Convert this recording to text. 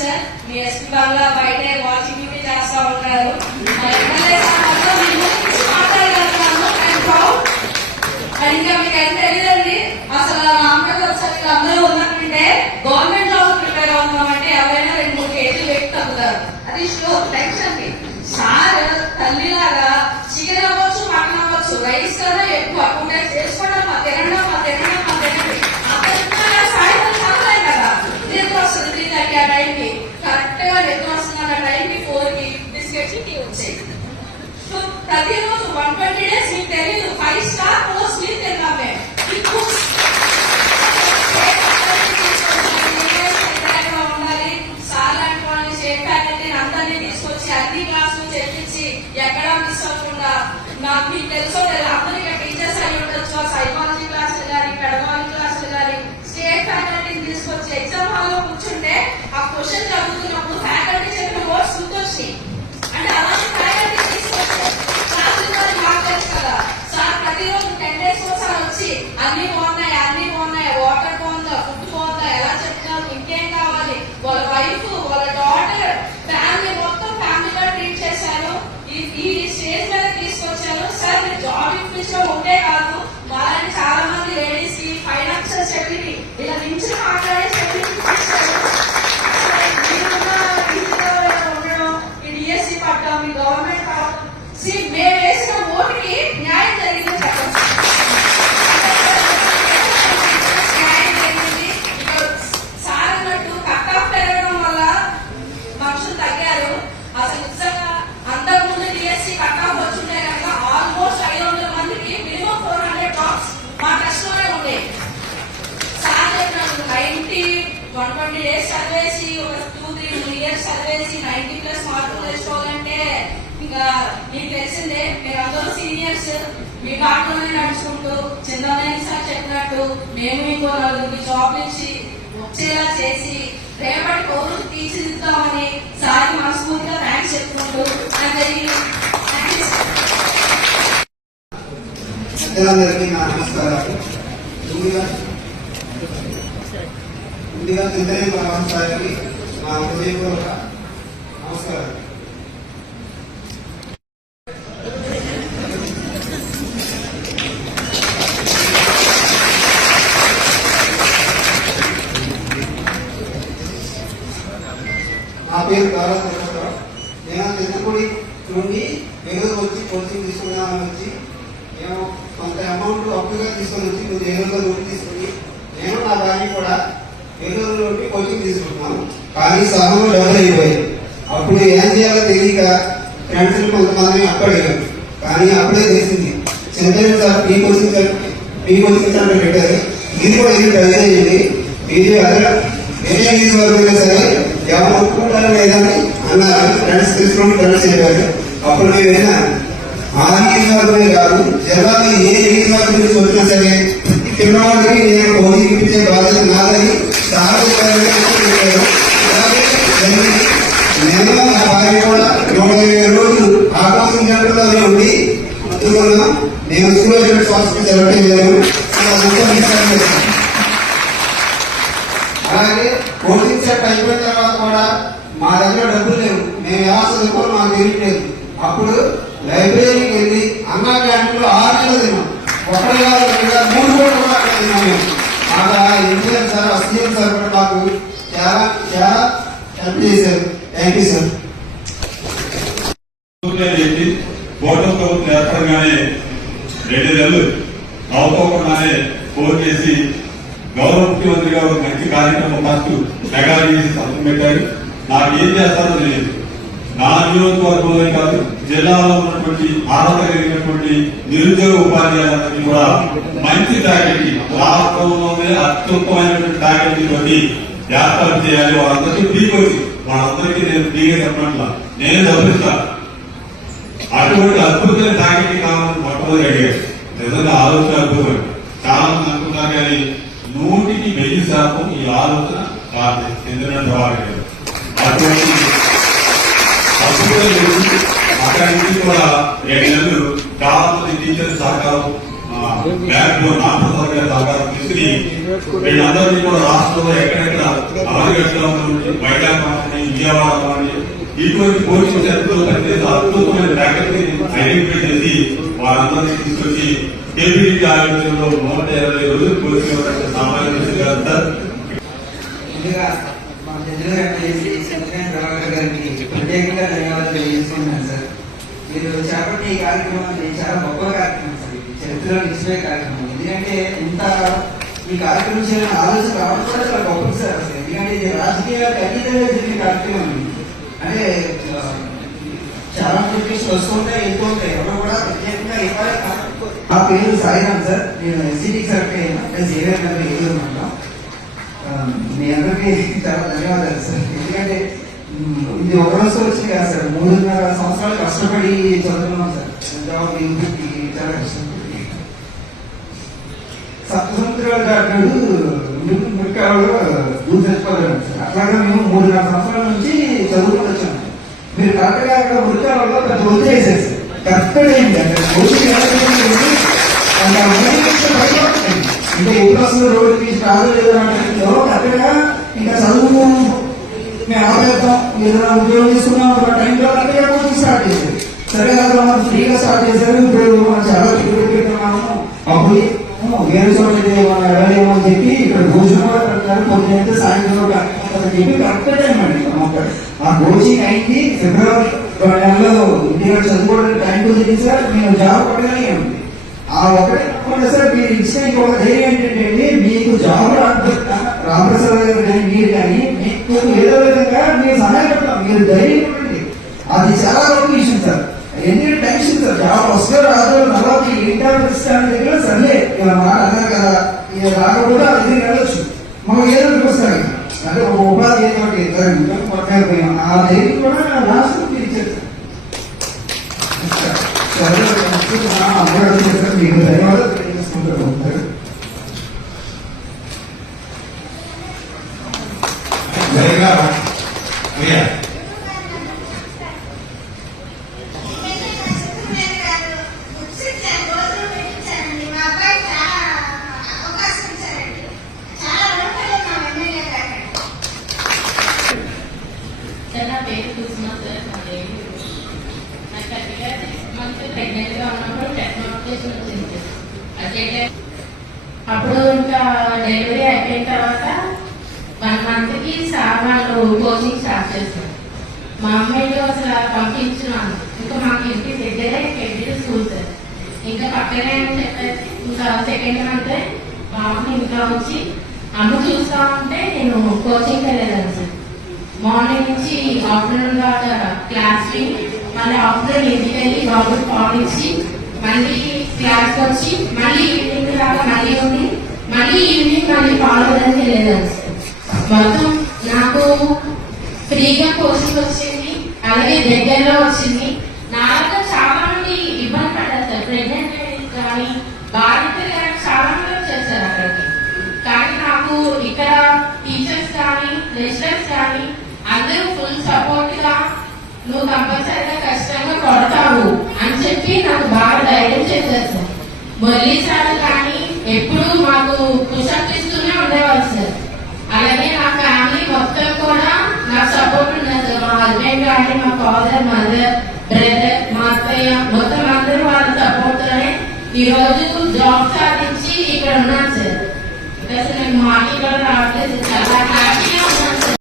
Sir. మీ SP బంగ్లా బయట watching duty చేస్తా ఉంటారు ఇంకా మీకు తెలియదండి అసలు రామకథ ఒకసారి అందరూ ఉన్నట్టుంటే గవర్నమెంట్ జాబ్ ప్రిపేర్ అవుతున్నామంటే ఎవరైనా రెండు మూడు కేజీలు వెయిట్ తగ్గుతారు. అది షూర్ టెన్షన్కి. సార్ తల్లిలాగా చికెన్ అవ్వచ్చు మటన్ అవ్వచ్చు రైస్ కదా ఎక్కువ. టూ టైమ్స్ చేసుకోవడం మా తినడం మా తినడం ప్రతిరోజు వన్ ట్వంటీ డేస్ మీకు తెలియదు ఫైవ్ స్టార్ పోస్ట్ని తిన్నాం మేము ఈ books ఎక్కడెక్కడ ఉండాలి సార్ లాంటి వాళ్ళని స్టేట్ ఫ్యాకల్టీని అందరినీ తీసుకొచ్చి అన్ని క్లాసులు చెప్పించి ఎక్కడా మిస్ అవ్వకుండా నాకు మీకు తెలుసో లేదు అందరూ ఇక్కడ టీచర్స్ అయి ఉండొచ్చు సైకాలజీ క్లాసులు కానీ పెడమాలజీ క్లాసులు కానీ స్టేట్ ఫ్యాకల్టీని తీసుకొచ్చి ఎగ్జామ్ హాల్లో కూర్చుంటే ఆ క్వశ్చన్ చదువుతున్నప్పుడు ఫ్యాకల్టీ చెప్పిన వర్డ్స్ గుర్తొచ్చినాయి అంటే అలాంటి ఫ్యాకల్టీ తీసుకొచ్చి క్లాసులు కూడా మాకు తెలుసు కదా సార్ ప్రతిరోజు టెన్ డేస్ ఒకసారి వచ్చి అన్ని బాగున్నాయి అన్ని బాగున్నాయి వాటర్ బాగుందా ఫుడ్ బాగుందా ఎలా చెప్తున్నారు ఇంకేం కావాలి వాళ్ళ వైఫ్ వాళ్ళ డాటర్ ఫ్యామిలీ మొత్తం ఫ్యామిలీగా ట్రీట్ చేశారు ఈ ఈ స్టేజ్ మీద తీసుకొచ్చారు సార్ మీరు జాబ్ ఇప్పించడం ఉంటే కాదు వాళ్ళని చాలా మంది లేడీస్కి ఫైనాన్షియల్ స్టెబిలిటీ ఇలా నుంచి మాట్లాడే స్టెబిలిటీ ఇచ్చారు మీరున్న ఇంట్లో ఉండడం ఈ డిఎస్సి పడ్డం మీ గవర్నమెంట్ కావడం సి మేము వేసిన ఓటుకి న్యాయం జరిగింది చెప్పండి న్యాయం జరిగింది ఇక్కడ సార్ అన్నట్టు కట్ ఆఫ్ పెరగడం వల్ల మనుషులు తగ్గారు అసలు నిజంగా అంతకు ముందు డిఎస్సి కట్ ఆఫ్ వచ్చుంటే కనుక ఆల్మోస్ట్ ఐదు వందల మందికి మినిమం ఫోర్ హండ్రెడ్ జాబ్స్ మా ట్రస్ట్లోనే ఉండేవి సార్ చెప్పినట్టు నైన్టీ వన్ ట్వంటీ డేస్ చదివేసి ఒక టూ త్రీ ఇయర్స్ చదివేసి నైన్టీ ప్లస్ మార్కులు తెచ్చుకోవాలంటే ఇంకా మీకు తెలిసిందే మీరు అందరూ సీనియర్స్ మీ బాటలోనే నడుచుకుంటూ చంద్రబాబు సార్ చెప్పినట్టు మేము ఇంకో నలుగురికి జాబ్ ఇచ్చి వచ్చేలా చేసి రేపటి కోరు తీర్చిదిద్దామని సార్ మనస్ఫూర్తిగా థ్యాంక్స్ చెప్పుకుంటూ అందరికీ జరిగిన నా నమస్కారాలు. ముందుగా ముందుగా చింతనే భగవంతానికి నా హృదయపూర్వక నమస్కారాలు. పేరు కారా తిరుపతిరావు నేను తిరుపతి నుండి నెల్లూరు వచ్చి కోచింగ్ తీసుకున్నామని వచ్చి నేను కొంత అమౌంట్ అప్పుగా తీసుకొని వచ్చి నువ్వు నెల్లూరులో నుండి తీసుకుని నేను నా భార్య కూడా నెల్లూరు నుండి కోచింగ్ తీసుకుంటున్నాను. కానీ సహనం డెవలప్ అయిపోయింది అప్పుడు ఏం చేయాలో తెలియక ఫ్రెండ్స్ కొంతమంది అప్పడిగాను కానీ అప్పుడే తెలిసింది చింతన సార్ మీ కోచింగ్ సార్ మీ కోచింగ్ సెంటర్ పెట్టారు. ఇది కూడా ఇది ట్రై చేయండి ఇది అదే ఏ నియోజకవర్గం సరే ఎవరు ఒప్పుకుంటారో లేదని అన్న ఫ్రెండ్స్ తీసుకుని ఫ్రెండ్స్ చెప్పారు. అప్పుడు మేమైనా ఆ నియోజకవర్గమే కాదు జిల్లాలో ఏ నియోజకవర్గం నుంచి వచ్చినా సరే పిల్లవాడికి నేను పోటీ ఇప్పించే బాధ్యత నాదని చాలా నేను నా భార్య కూడా నూట ఇరవై రోజులు ఆకాశం కోసం జరుగుతుందని ఉండి అందుకున్నాం నేను స్కూల్ హాస్పిటల్ జరగడం లేదు అలాగే కోచింగ్ సెట్ అయిపోయిన తర్వాత కూడా మా దగ్గర డబ్బులు లేవు. మేము ఎలా చదువుకోవాలి మాకు తెలియట్లేదు. అప్పుడు లైబ్రరీకి వెళ్ళి అన్నా క్యాంటీన్లో ఆరు నెలలు తిన్నాం. ఒకటి కాదు మూడు కోట్లు కూడా అక్కడ తిన్నాం మేము. మాకు ఇంజనీర్ సార్ సీఎం సార్ కూడా మాకు చాలా చాలా హెల్ప్ చేశారు. థ్యాంక్ యూ సార్ ప్రభుత్వం చెప్పి కూటమి ప్రభుత్వం ఏర్పడగానే రెండు నెలలు అవకోకుండానే ఫోన్ చేసి గౌరవ ముఖ్యమంత్రి గారు మంచి కార్యక్రమం ఫస్ట్ మెగా చేసి సంతం పెట్టారు. నాకేం చేస్తారో తెలియదు. నా నియోజకవర్గంలో కాదు జిల్లాలో ఉన్నటువంటి అర్హత కలిగినటువంటి నిరుద్యోగ ఉపాధ్యాయులందరికీ కూడా మంచి ఫ్యాకల్టీ రాష్ట్రంలోనే అత్యుత్తమైనటువంటి ఫ్యాకల్టీ తోటి ఏర్పాటు చేయాలి. వాళ్ళందరికీ ఫ్రీకొచ్చి వాళ్ళందరికీ నేను ఫ్రీగా చెప్పట్లా నేను డబ్బులిస్తాను అటువంటి అద్భుతమైన ఫ్యాకల్టీ కావాలని మొట్టమొదటి అడిగారు. నిజంగా ఆలోచన అద్భుతం. చాలా మంది అనుకున్నారు కానీ నూటికి వెయ్యి శాతం ఈ ఆలోచన కాదు చెందినట్టు వారు అటువంటి అక్కడి నుంచి కూడా రెండు నెలలు చాలా టీచర్ సహకారం బ్యాంక్లో సహకారం తీసుకుని వీళ్ళందరినీ కూడా రాష్ట్రంలో ఎక్కడెక్కడ ఆదిగట్ల వైజాగ్ విజయవాడ కానీ ఇటువంటి కోచింగ్ సెంటర్ అద్భుతమైన ఫ్యాకల్టీ ఐడెంటిఫై చేసి వారందరినీ తీసుకొచ్చి కేబినెట్ ఆలోచనలో నూట ఇరవై రోజులు కోచింగ్ సామాన్య సార్ ముందుగా మా చంద్రగారు చేసి సత్యనారాయణ ప్రభాకర్ గారికి ప్రత్యేకంగా ధన్యవాదాలు తెలియజేస్తున్నాను సార్. మీరు చేపట్టిన ఈ కార్యక్రమాన్ని చాలా గొప్ప కార్యక్రమం సార్. ఇది చరిత్రలో నిలిచిపోయే కార్యక్రమం. ఎందుకంటే ఇంత ఈ కార్యక్రమం చేయాలని ఆలోచన రావడం కూడా చాలా గొప్పది సార్ ఎందుకంటే ఇది రాజకీయాలకు అతీతంగా జరిగిన కార్యక్రమం అంటే చాలా నోటిఫికేషన్ వస్తుంటాయి వెళ్తుంటాయి ఎవరు కూడా ప్రత్యేకంగా ఇవ్వాలి నా పేరు సాయిరామ్ సార్ నేను ఎస్సీటీ సెలెక్ట్ అయ్యాను. అంటే జేవీఆర్ నగర్ ఏలూరు మండలం మీ అందరికీ చాలా ధన్యవాదాలు సార్. ఎందుకంటే ఇది ఒక రోజు వచ్చింది కాదు సార్. మూడున్నర సంవత్సరాలు కష్టపడి చదువుకున్నాం సార్. జాబ్ ఇంటికి చాలా కష్టపడి. సప్తసముద్రాలు దాటాడు మురికాలలో దూరం సార్. అట్లాగే మేము మూడున్నర సంవత్సరాల నుంచి చదువుకుంటూ మీరు కరెక్ట్గా అక్కడ మురికాలలో పెద్ద వదిలేసారు కరెక్ట్ అక్కడ కోచింగ్ ఎప్పుడు వస్తుంది రాదు లేదు అంటే కరెక్ట్గా ఇంకా చదువు మేము ఆపేద్దాం. ఏదైనా ఉద్యోగం తీసుకున్నాం ఒక టైంలో కరెక్ట్గా కోచింగ్ స్టార్ట్ చేశారు సరే కదా మనం ఫ్రీగా స్టార్ట్ చేశారు ఇప్పుడు మనం చాలా తిరిగి పెట్టుకున్నాము. అప్పుడు ఏమో వేరే చోట వెళ్ళలేమో అని చెప్పి ఇక్కడ భోజనం కూడా పెడతారు పొద్దున సాయంత్రం ఒక అని చెప్పి కరెక్ట్ టైం అండి ఆ కోచింగ్ అయింది ఫిబ్రవరి నెలలో ఇండియా చదువుకోవడానికి టైం కుదిరింది సార్. నేను జాబ్ పడగానే ఉంది ఆ ఒకటే కాకుండా సార్ మీరు ఇచ్చిన ఇంకొక ధైర్యం ఏంటంటే మీకు జాబ్ రామప్రసాద్ గారు కానీ మీరు కానీ మీకు ఏదో విధంగా మీరు సహాయపడతాం మీరు ధైర్యం ఇవ్వండి. అది చాలా గొప్ప విషయం సార్. ఎందుకంటే టెన్షన్ సార్ జాబ్ వస్తే రాదు తర్వాత ఇంటర్ దగ్గర సర్లే మాట అన్నారు కదా రాకపోతే అది వెళ్ళొచ్చు. మాకు ఏదో ఒకటి వస్తాయి అంటే ఒక ఉపాధి ఏదో ఒకటి కొట్టకపోయాం ఆ ధైర్యం కూడా రాష్ట్రం మీరు ఇచ్చారు సార్ సరే అందరూ చేస్తారు మీకు ధన్యవాదాలు తెలియజేసుకుంటారు సార్ సార్ నా పేరు కుసుమ సార్ నాకు కరెక్ట్గా సిక్స్ మంత్స్ ప్రెగ్నెంట్గా ఉన్నప్పుడు టెక్నాలజేషన్ వచ్చింది సార్ అప్పుడు ఇంకా డెలివరీ అయిపోయిన తర్వాత వన్ మంత్కి సార్ కోచింగ్ స్టార్ట్ చేస్తాను మా అమ్మాయిని అసలు పంపించినాను. ఇంకా మాకు ఇంటి దగ్గరే కెడ్రీ స్కూల్ సార్ ఇంకా పక్కనే అని చెప్పేసి ఇంకా సెకండ్ మంత్ మా అమ్మ ఇంకా వచ్చి అమ్మ చూస్తా ఉంటే నేను కోచింగ్ వెళ్ళేదాన్ని సార్. మార్నింగ్ నుంచి ఆఫ్టర్నూన్ దాకా క్లాస్ విని మళ్ళీ ఆఫ్టర్నూన్ ఇంటికి వెళ్ళి బాబు పాటించి మళ్ళీ క్లాస్ వచ్చి మళ్ళీ ఈవినింగ్ దాకా మళ్ళీ ఉండి మళ్ళీ ఈవినింగ్ మళ్ళీ పాల్గొనడానికి వెళ్ళేదాన్ని సార్. మొత్తం నాకు ఫ్రీగా కోచింగ్ వచ్చింది అలాగే దగ్గరలో వచ్చింది నాలో చాలా మంది ఇబ్బంది పడ్డారు సార్ ప్రెగ్నెంట్ లేడీస్ కానీ బాధితులు కానీ చాలా మంది వచ్చారు సార్ అక్కడికి కానీ నాకు ఇక్కడ టీచర్స్ కానీ లెక్చరర్స్ కానీ అందరూ ఫుల్ సపోర్ట్గా నువ్వు కంపల్సరీగా కష్టంగా కొడతావు అని చెప్పి నాకు బాగా ధైర్యం చేశారు సార్. మురళీ సార్ కానీ ఎప్పుడు మాకు పుషప్ ఇస్తూనే ఉండేవారు సార్. అలాగే నా ఫ్యామిలీ మొత్తం కూడా నాకు సపోర్ట్ ఉన్నారు సార్ మా హస్బెండ్ కానీ మా ఫాదర్ మదర్ బ్రదర్ మా అత్తయ్య మొత్తం అందరూ వాళ్ళ సపోర్ట్ తోనే ఈ రోజు జాబ్ సాధించి ఇక్కడ ఉన్నాను సార్. అసలు నేను మాటలు కూడా రావట్లేదు. చాలా హ్యాపీగా